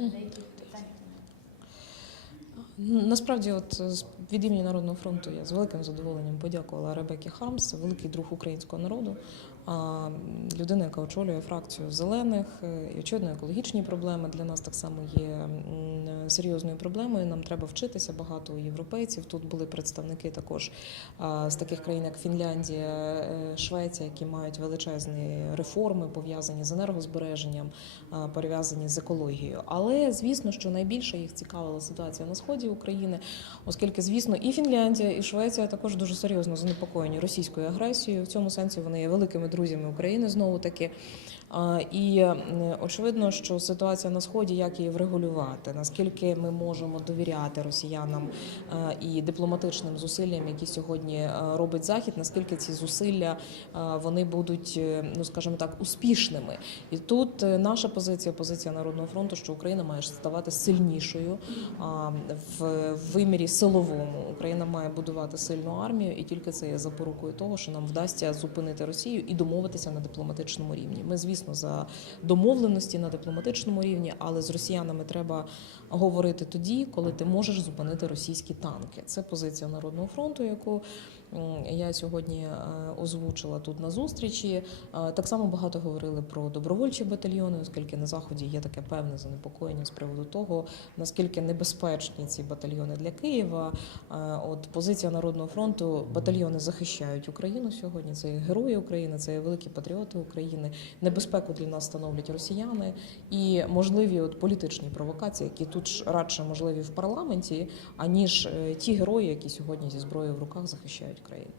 嗯。Насправді, от з- від імені Народного фронту я з великим задоволенням подякувала Ребекі Хармс, це великий друг українського народу, а, людина, яка очолює фракцію зелених. е, І очевидно, екологічні проблеми для нас так само є серйозною проблемою. Нам треба вчитися багато європейців. Тут були представники також з таких країн, як Фінляндія, е, Швеція, які мають величезні реформи пов'язані з енергозбереженням, пов'язані з екологією. Але звісно, що найбільше їх цікавила ситуація на сході України, оскільки, звісно, і Фінляндія, і Швеція також дуже серйозно занепокоєні російською агресією. В цьому сенсі вони є великими друзями України знову таки. І е, очевидно, що ситуація на сході, як її врегулювати, наскільки ми можемо довіряти росіянам е, і дипломатичним зусиллям, які сьогодні е, робить захід, наскільки ці зусилля вони будуть, ну скажімо так, успішними. І тут наша позиція, позиція Народного фронту, що Україна має ставати сильнішою в вимірі силовому. Україна має будувати сильну армію, і тільки це є запорукою того, що нам вдасться зупинити Росію і домовитися на дипломатичному рівні. Ми, звісно, за домовленості на дипломатичному рівні, але з росіянами треба говорити тоді, коли ти можеш зупинити російські танки. Це позиція Народного фронту, яку я сьогодні е, озвучила тут на зустрічі. Е, Так само багато говорили про добровольчі батальйони, оскільки на заході є таке певне занепокоєння з приводу того, наскільки небезпечні ці батальйони для Києва. Е, От позиція Народного фронту батальйони захищають Україну сьогодні. Це герої України, це великі патріоти України. Небезпеку для нас становлять росіяни і можливі от політичні провокації, які тут ж радше можливі в парламенті, аніж ті герої, які сьогодні зі зброєю в руках захищають країну.